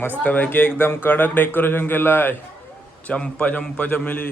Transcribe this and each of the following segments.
मस्त पैकी एकदम कडक डेकोरेशन केलंय. चंपा चंपा चमेली.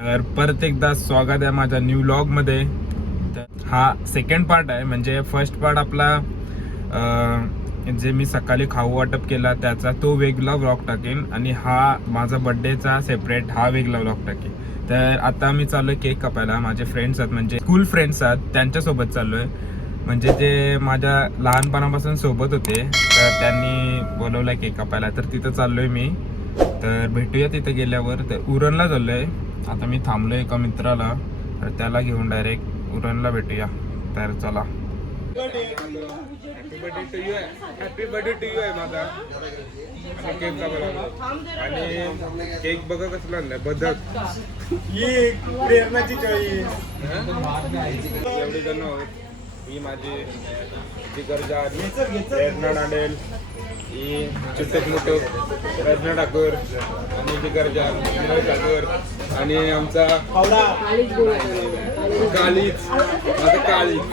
तर परत एकदा स्वागत आहे माझ्या न्यू व्लॉग मध्ये. हा सेकंड पार्ट आहे. म्हणजे फर्स्ट पार्ट आपला जे मी सकाळी खाऊ वाटप केला त्याचा तो वेगळा व्लॉग टाकेन आणि हा माझा बर्थडेचा सेपरेट हा वेगळा व्लॉग टाकेन. तर आता मी चाललोय केक कापायला. माझे फ्रेंड्स आहेत म्हणजे स्कूल फ्रेंड्स आहेत त्यांच्यासोबत चाललोय. म्हणजे ते माझ्या लहानपणापासून सोबत होते तर त्यांनी बोलवलंय केक कापायला. तर तिथं चाललोय मी. तर भेटूया तिथे गेल्यावर. तर उरणला चाललोय. आता मी थांबलोय एका मित्राला तर त्याला घेऊन डायरेक्ट उरणला भेटूया. तर चला. हॅपी बर्थडे टू यू आहे माझा. केक कापायला आणि केक बघा कसला आणलाय. बदक ही प्रेरणाची चॉईस. एवढे जण आहोत. ही माझी जिगरजान प्रेरणा डाडेल, ही चिटक मुटक प्रेरणा ठाकूर आणि जिगरजान विनोद ठाकूर आणि आमचा कालीच माझं कालीच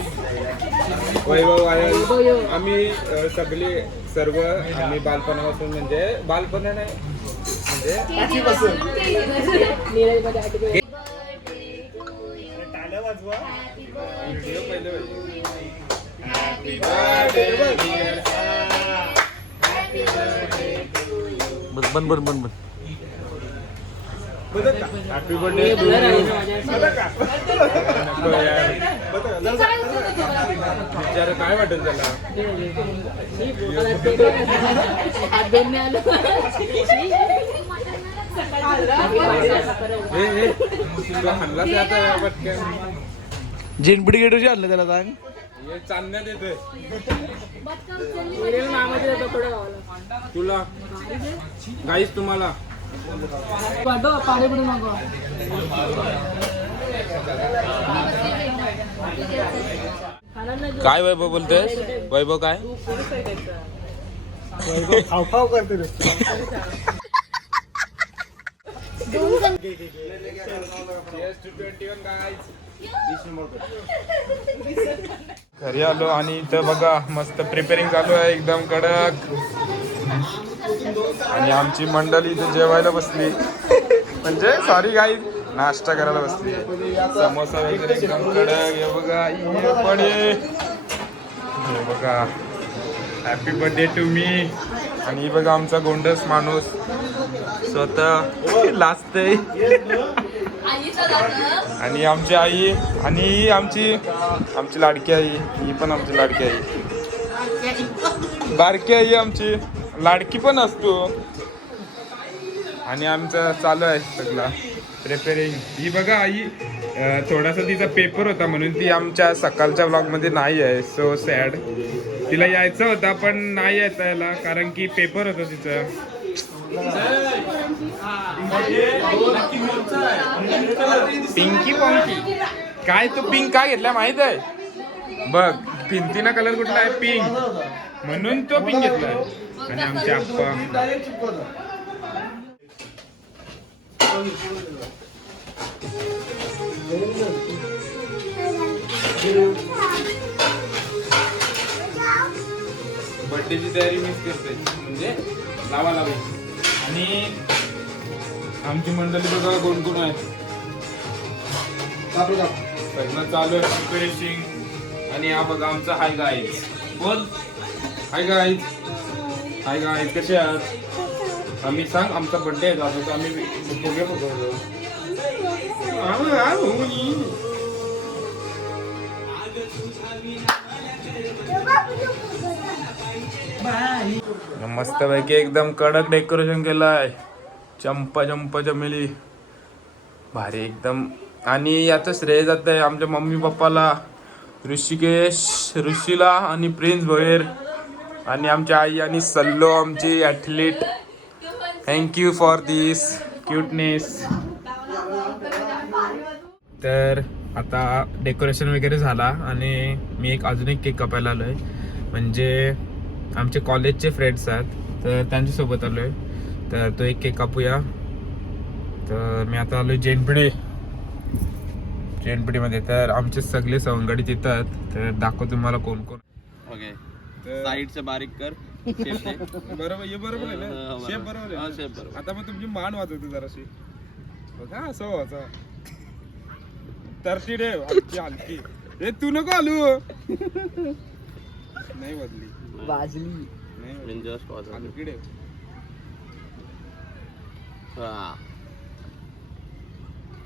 वैभव आहे. आम्ही सर्व आम्ही बालपणापासून म्हणजे बालपण नाही म्हणजे व्हिडिओ पहिले बन बन बन बन. Happy birthday. विचार काय वाटेल त्याला. हल्ला आता पटकन झेनपिटी गेटवरची आणलं त्याला सांग. हे चांदण्यात येतोय तुला काहीच तुम्हाला. काय वैभव बोलतोय. वैभव काय खाव खाव करते रे. घरी आलो आणि इथं बघा मस्त प्रिपेरिंग चालू आहे एकदम कडक. आणि आमची मंडळी इथे जेवायला बसली म्हणजे सॉरी गाई नाश्ता करायला बसली. समोसा वगैरे एकदम कडक. हे बघा ये पडे. हे बघा हॅपी बर्थडे टू मी. आणि बघा आमचा गोंडस माणूस स्वतः लाजतय. आणि आमची आई आणि ही आमची लाडकी आई. ही पण आमची लाडकी आई. बारकी आई आमची लाडकी पण असतो. आणि आमचं चालू आहे सगळं प्रिपेरिंग. ही बघा आई थोडासा तिचा पेपर होता म्हणून ती आमच्या सकाळच्या व्लॉगमध्ये नाही आहे. So sad. तिला यायचं होता पण नाही येता यायला कारण की पेपर होता तिचा. पिंकी पॉंकी काय तू पिंक काय घेतला माहित आहे. बघ भिंतीना कलर कुठला आहे पिंक म्हणून तो पिंक घेतलाय. आणि आमचे आप्पा बर्थडेची तयारी मिस करते म्हणजे लावा लावी. आणि आमची मंडळी बघा कोण कोण आहे. सगळं चालू आहे प्रिपरेशन. आणि हा बघा आमचा हाय गाईज. बोल हाय गाईज. हाय गाईज कसे आहात. आम्ही सांग आमचा बर्थडे आहे जातो आम्ही फुगे फुगवतो. मस्त पैकी एकदम कडक डेकोरेशन केलंय. चंपा चंपा चमेली भारी एकदम. आणि याचं श्रेय जात आहे आमच्या मम्मी पप्पाला, ऋषिकेश ऋषीला आणि प्रिन्स भोयर आणि आमच्या आई आणि सल्लो आमची athlete. Thank you for this cuteness. तर आता डेकोरेशन वगैरे झाला आणि मी अजून एक केक कापायला आलोय. म्हणजे आमचे कॉलेजचे फ्रेंड्स आहेत तर त्यांच्यासोबत आलोय. तर तो एक केक कापूया. तर मी आता आलोय जेनपीडीमध्ये. तर आमचे सगळे सवंगडी तिथं आहेत. तर दाखव तुम्हाला कोण कोण. ओके साइड से बारीक कर बरोबर हे बरोबर आहे ना. शेप बरोबर आहे. शेप बरोबर. आता मग तुमची मान वाजवते जराशी बघा असं व्हायचं. तरती रे हलकी हलकी. हे तू नको आलू. नाही वाजली नाही वाजली. हलकी रे.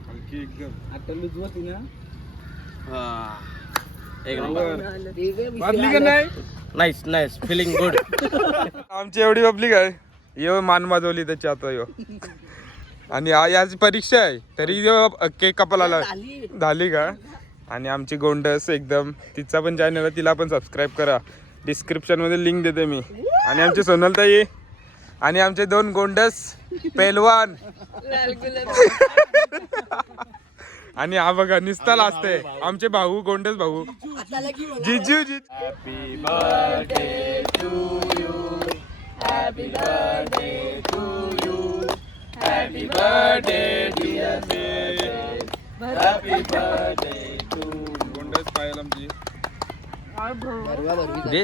हलकी एकदम. आता लूज होती ना. एक नंबर. वाजली का नाही. Nice nice feeling good. आमची एवढी पब्लिक आहे. यो मान वाजवली त्याची आता यो. आणि याची परीक्षा आहे तरी केक कापायला झाली का. आणि आमची गोंडस एकदम तिचा पण चॅनल आहे. तिला पण सबस्क्राईब करा. डिस्क्रिप्शन मध्ये लिंक देते मी. आणि आमची सोनलताई आणि आमचे 2 गोंडस पेलवान. आणि हा बघा निस्ताल असते आमचे भाऊ गोंडस भाऊ जिजू ji. Happy birthday to you. Happy birthday to you. Happy birthday dear babe. Happy birthday to. गोंडस पाहिलं आमची दे.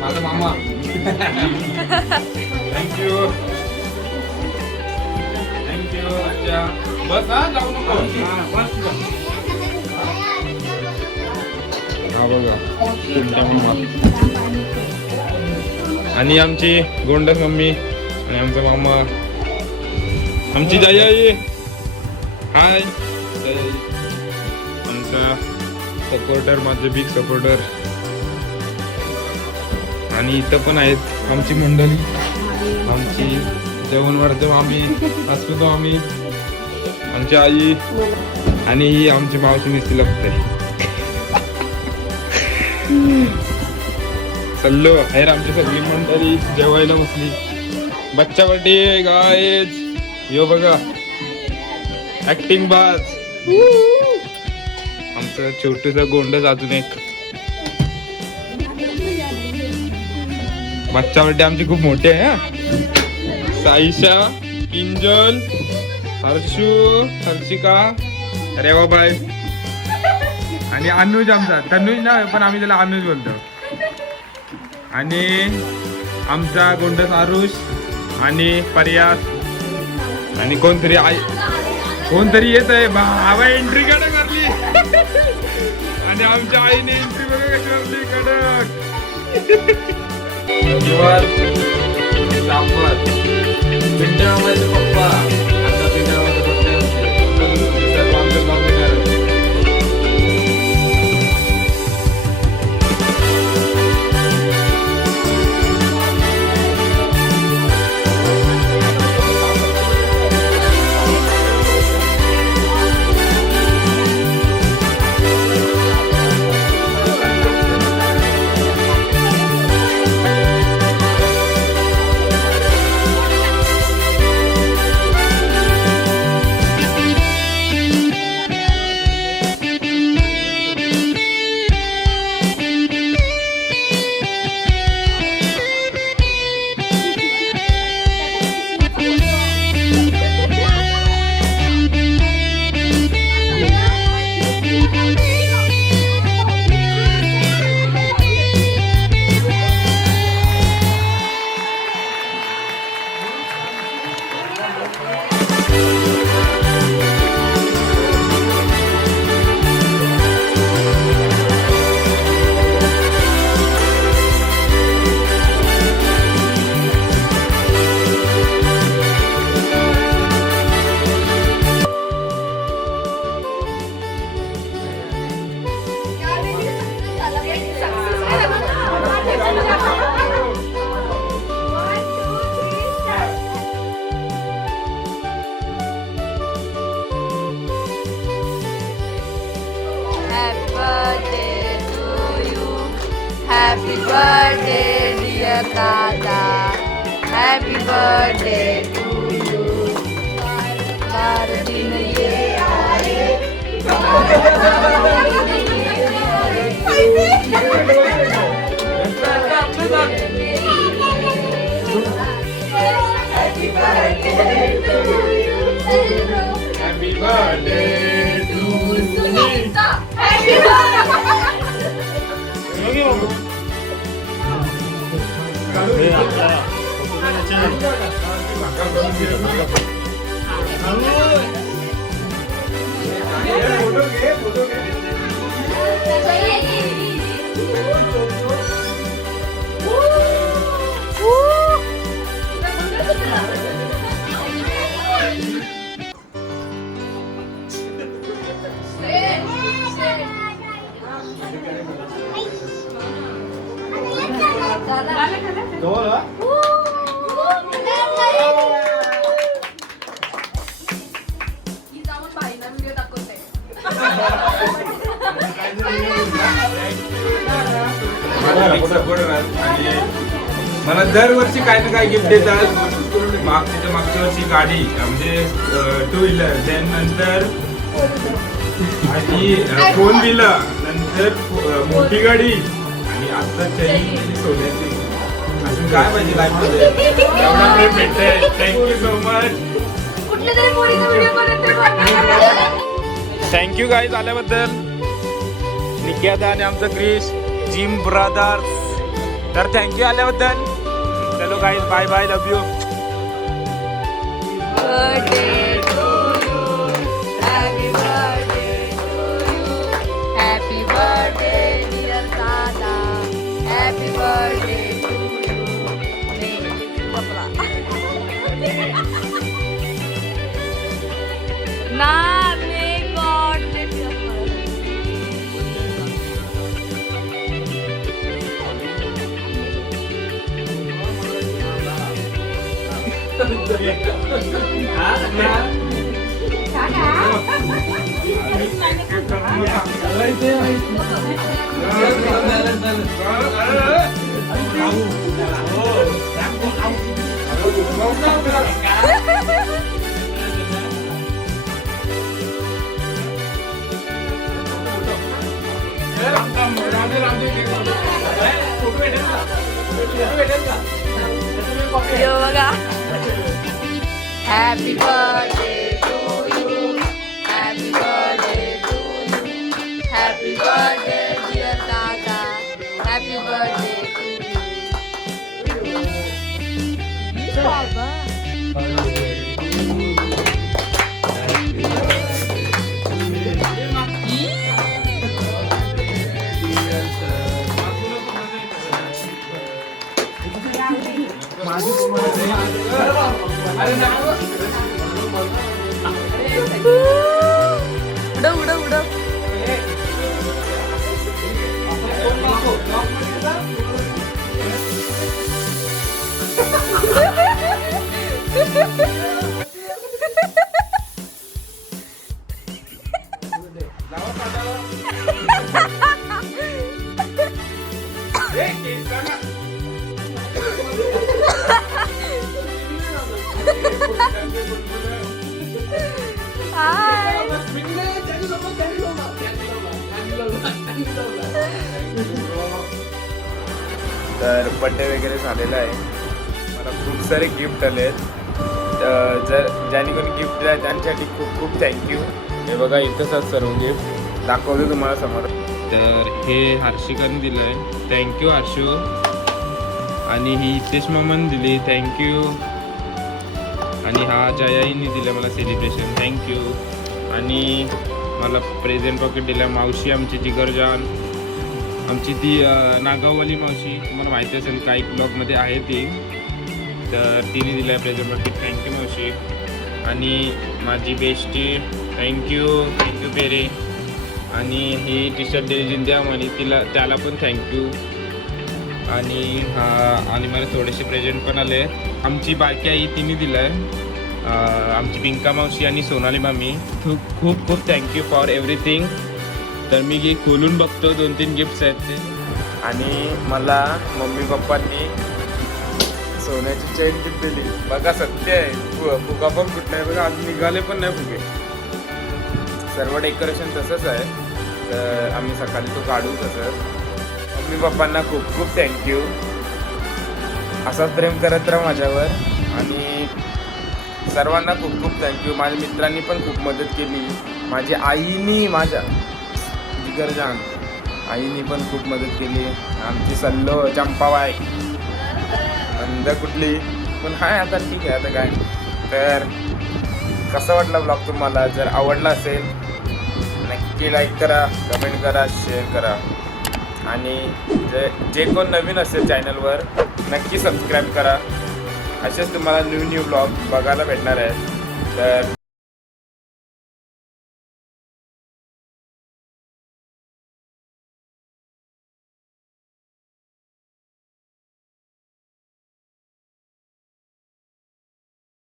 माझा मामा. थँक्यू. अच्छा बस हा जाऊ नको. हा बघा तुमच्या मामा आणि आमची गोंडस मम्मी आणि आमचा मामा. आमची जयाई. हाय आमचा सपोर्टर माझे बिग सपोर्टर. आणि इथं पण आहेत आमची मंडळी. आमची जेवण वाढतो आम्ही असतो आम्ही आमची आई आणि ही आमची मावशी मिस्त्री लागते. चल्लो बाहेर आमची सगळी मंडळी जेवायला बसली. बच्चा बर्थडे गायज. यो बघा ऍक्टिंग बाज. आमचं छोटूसा गोंडस अजून एक. बच्चा बर्थडे आमची खूप मोठी आहे हा. साईशा, किंजल, हर्षू, हर्षिका, रेवाबाई आणि अनुज. आमचा तनुज ना पण आम्ही त्याला अनुज बोलतो. आणि आमचा गोंडस आरुष आणि पर्यास आणि कोणतरी आई कोणतरी येत आहे बाबा एंट्री कडक करली आणि आमच्या आईने एंट्री बघा कशी करली कडक पप्पा आता Happy birthday, dear Tata. Happy birthday to you. बार दिन ये आए. Happy birthday to you. Happy birthday to Sunita. Happy birthday. मला दरवर्षी काय ना काय गिफ्ट देतात. मागच्या वर्षी गाडी म्हणजे 2 व्हीलर, त्यानंतर आणि 4 व्हीलर, नंतर मोठी गाडी आणि आता चैन सोन्याची. अजून काय पाहिजे लाईफ मध्ये? एवढा प्रेम भेटतंय. Thank you so much. Thank you guys आल्याबद्दल. निकेता आणि आमचं क्रिश जिम ब्रदर्स, तर थँक्यू आल्याबद्दल. चलो guys, bye bye, love you. Birthday to you. Happy birthday to you. Happy birthday, dear Tata. Happy birthday to you. May God bless you. Yo बघा. Happy birthday to you. Happy birthday to you. Happy birthday, dear Tata. Happy birthday to you. Baba. हाय. तर birthday वगैरे झालेला आहे. मला खूप सारे gift आले आहेत. जर ज्यांनी कोणी गिफ्ट दिलं त्यांच्यासाठी खूप खूप थँक्यू. हे बघा इथंच आहेत सर्व गिफ्ट, दाखवतो तुम्हाला समोर. तर हे हर्षिकाने दिलं आहे, थँक्यू हर्षू. आणि ही हितेश मामाने दिली, थँक्यू. आणि हा जयाईने दिला मला सेलिब्रेशन, थँक्यू. आणि मला प्रेझेंट पॉकेट दिला मावशी आमची जिगरजान, आमची ती नागाववाली मावशी, तुम्हाला माहिती असेल काही ब्लॉगमध्ये आहे ती. तर तिने दिलं प्रेझेंट पॉकेट, थँक्यू मावशी. आणि माझी बेस्टी, थँक्यू पेरे. आणि ही टी शर्ट दिली जिंद्या म्हणे तिला, त्याला पण थँक्यू. आणि मला थोडेसे प्रेझेंट पण आले. आमची बारकी आई तिने दिलं आहे, आमची पिंका मावशी आणि सोनाली मामी. खूप खूप खूप थँक्यू फॉर एव्हरीथिंग. तर मी हे खोलून बघतो, 2-3 गिफ्ट्स आहेत ते. आणि मला मम्मी पप्पांनी सोन्याची चेन गिफ्ट दिली. बघा सत्य आहे, फुगा पण कुठला आहे बघा, आज निघाले पण नाही फुगे. सर्व डेकोरेशन तसंच आहे. तर आम्ही सकाळी तो काढू तसंच. मम्मी पप्पांना खूप खूप थँक्यू. असाच प्रेम करत राहा माझ्यावर. आणि सर्वांना खूप खूप थँक्यू. माझ्या मित्रांनी पण खूप मदत केली. माझी आईनी, माझ्या जिगरजान आईनी पण खूप मदत केली. आमची सल्लो चंपाबाई अंध कुठली पण हाय, आता ठीक आहे, आता काय. तर कसा वाटला ब्लॉग तुम्हाला? जर आवडला असेल नक्की लाईक करा, कमेंट करा, शेअर करा. आणि जे कोण नवीन असेल चॅनलवर नक्की सबस्क्राईब करा. असेच तुम्हाला न्यू ब्लॉग बघायला भेटणार आहेत. तर